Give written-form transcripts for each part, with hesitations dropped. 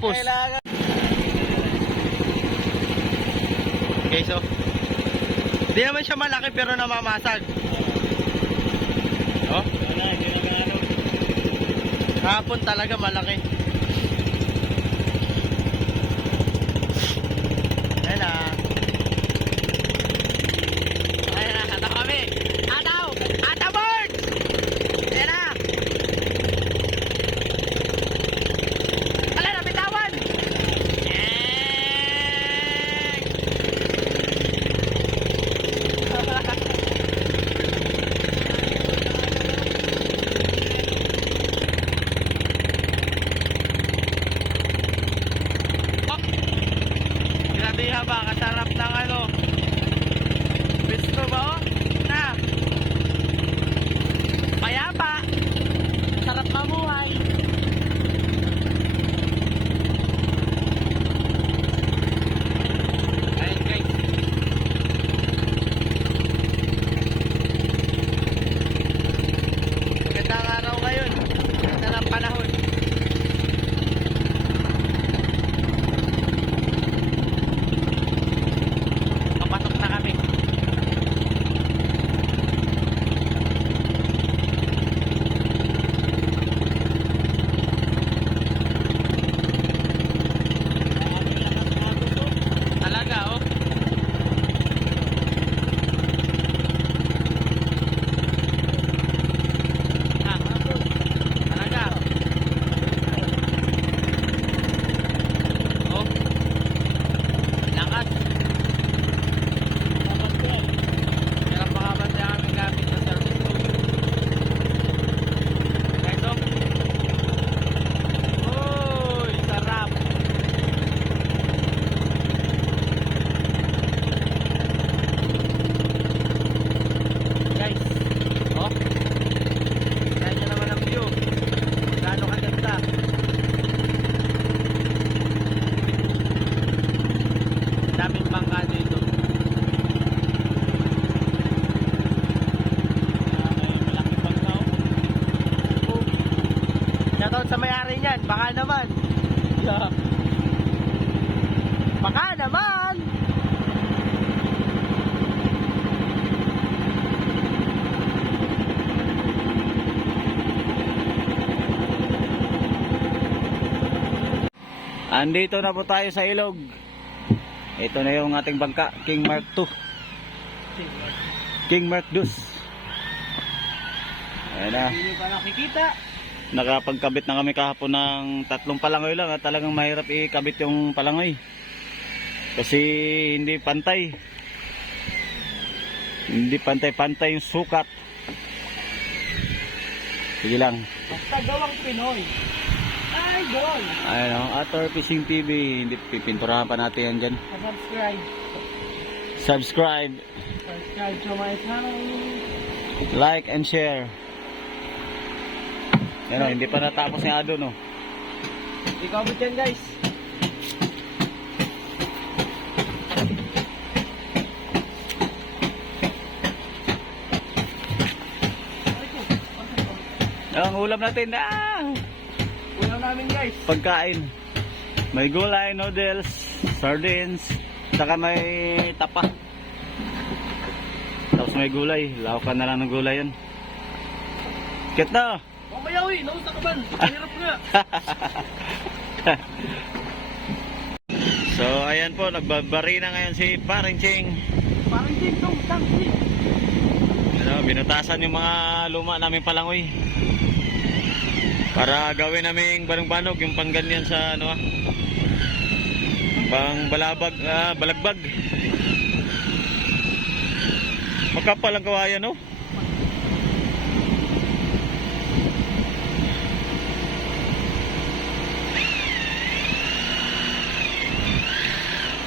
Tapos. Okay, so. Hindi naman siya malaki pero namamasag. Oh. Hapon talaga malaki. Ayan na. Ayan na, ataw kami. Ataw! Ataw bird! Ayan na. Ala, napitawan! Grabe haba, kasarap ng ano. Gusto ba oh? Na. Payapa. Sarap mamuhay. Ayun guys. Magandang araw ngayon. Ganda ng panahon. Papasok na kami. Talaga oh. Ah, talaga. Oh. Lakas. Kaya makabantay ang aming gamit sa service road. Guys oh. Uy, sarap. Guys, oh. Kaya nyo naman ang view. Gaano kaganda. Daming bangka dito. Malaking bangka oh. Shoutout sa may-ari niyan. Baka naman. Yeah. Baka naman. Andito na po tayo sa ilog. Ito na yung ating bangka, King Mark II. King Mark II. Ayan na. Hindi pa nakikita. Nakapagkabit na kami kahapon ng 3 palangoy lang at talagang mahirap ikabit yung palangoy. Kasi hindi pantay. Hindi pantay-pantay yung sukat. Sige lang. Basta gawang Pinoy. Ay, gawang. Ayan o, Ator Fishing TV. Hindi pipinturahan pa natin yan dyan. Subscribe. Subscribe, Subscribe to my channel. like and share. Yan o, hindi pa natapos yung ado no. Ikaw ba dyan guys? Ang ulam natin na Ulam namin guys. pagkain. May gulay, noodles, sardines, saka may tapa. Tapos may gulay, lawakan na lang ng gulay yan. Kit na. Mamaya uy, nausa ka ban. Hirap nga. So ayan po, nagbabari na ngayon si Paring Ching. Parang dito, tangsi. Ano, binutasan yung mga luma namin palangoy. Para gawin naming banong-banog yung pangganyan sa ano pang balabag, balagbag. Makapal ang kawayan no?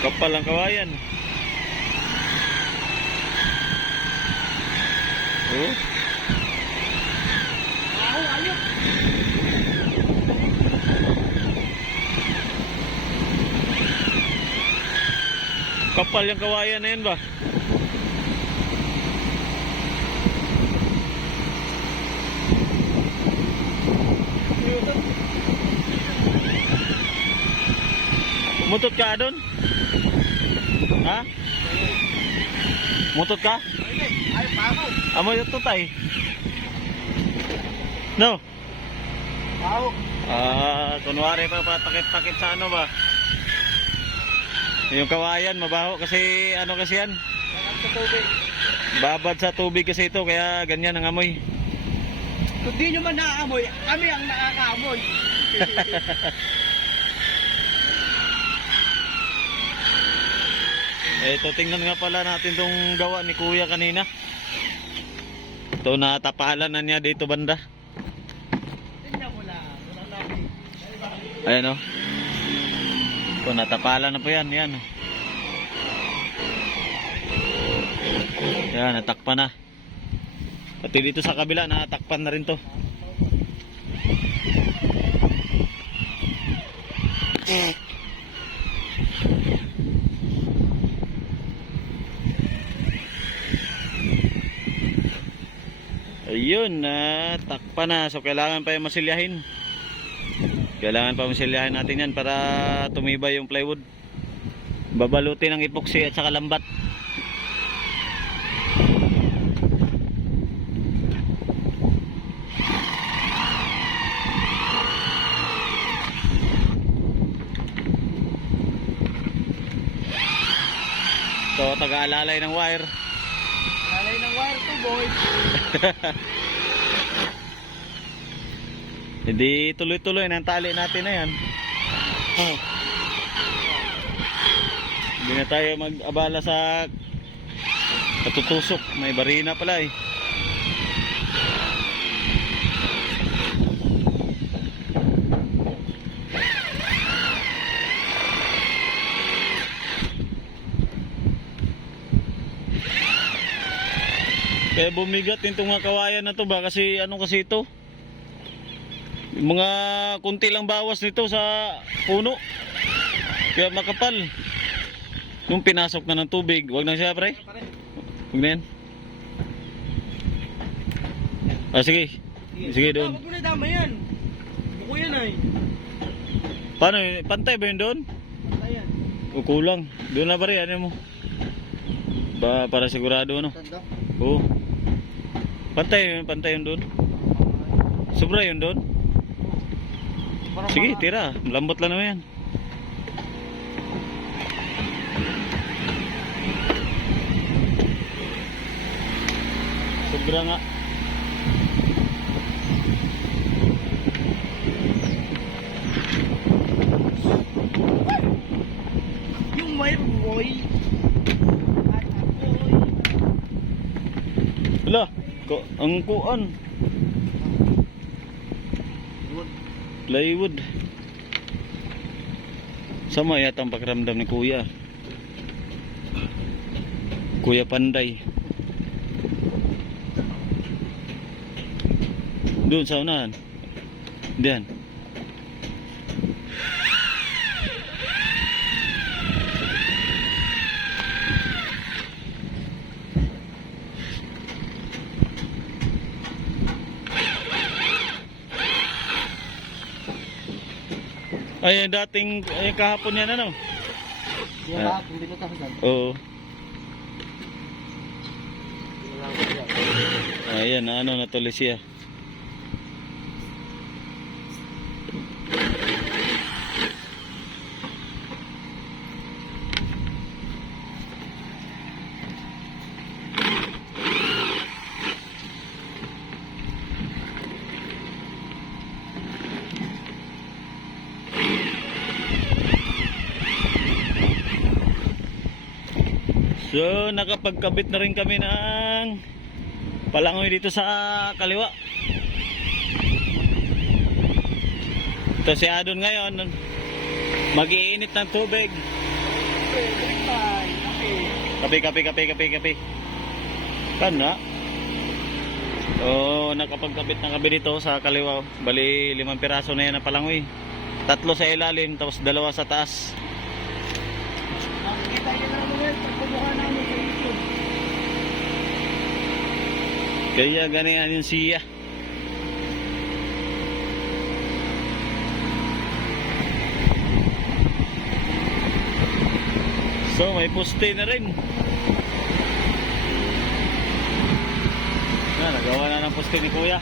Kapal ang kawayan. Oh. Ayok. Kapal yung kawayan na yun ba? Mutot ka doon? Ha? Mutot ka? Ay, bago. Amo yung tutay. No? Bago. Kunwari pa patakit-takit sa ano ba? Yung kawayan, mabaho kasi ano kasi yan? Sa tubig. Babad sa tubig kasi ito, kaya ganyan ang amoy. Kung di nyo man naaamoy, kami ang nakakaamoy. Ito, tingnan nga pala natin tong gawa ni Kuya kanina. Ito, natapalan na niya dito banda. Tingnan mo lang. Wala sabi. Ayan o. Ito, natapalan na po yan. Yan. Yan, natakpan na. Pati dito sa kabila, natakpan na rin to. Ayun, takpan na. So, kailangan pa yung masilyahin. Kailangan pa masilyahin natin yan para tumibay yung plywood. Babalutin ng epoxy at saka lambat. So, taga-alalay ng wire. Lalay ng wire to, boy. Hindi tuloy-tuloy ng tali natin na yan. Hindi na tayo mag-abala sa katutusok. May barina pala eh. Kaya bumigat itong mga kawayan na to ba? Kasi ano kasi ito? Yung mga kunti lang bawas nito sa puno. Kaya makapal. Nung pinasok na ng tubig, wag na siya pre. Wag na yan. Sige. Sige doon. Huwag mo na dama yan. Buko yan ay. Paano yun? Pantay ba yun doon? Ayan. O kulang. Doon na pare, ano mo? Para sigurado ano? Tanda. Oo. Pantay yun doon. Sobra yun doon. Sige, tira. Lambot lang naman yan. Sobra nga. Yung may boy. At apoy. Wala. Ang kuan. Plywood. Sama yata ang pakiramdam ni Kuya. Kuya Panday. Doon sa unahan. Diyan. Ay, dating ay, kahapon yan ano? Yung lahat, hindi mo tahasan. Oo. Ayan, ano natuloy siya. So, nakapagkabit na rin kami ng palangoy dito sa kaliwa. Ito si Adon ngayon, mag-iinit ng tubig. Kape. Kana? So, nakapagkabit na kami dito sa kaliwa. Bali, 5 piraso na yan ang palangoy. 3 sa ilalim, tapos 2 sa taas. Nakikita nyo naman yan, pagpumukha namin sa YouTube. Kaya ganyan yung siya. So may poste na rin. Nagawa na ng poste ni Kuya.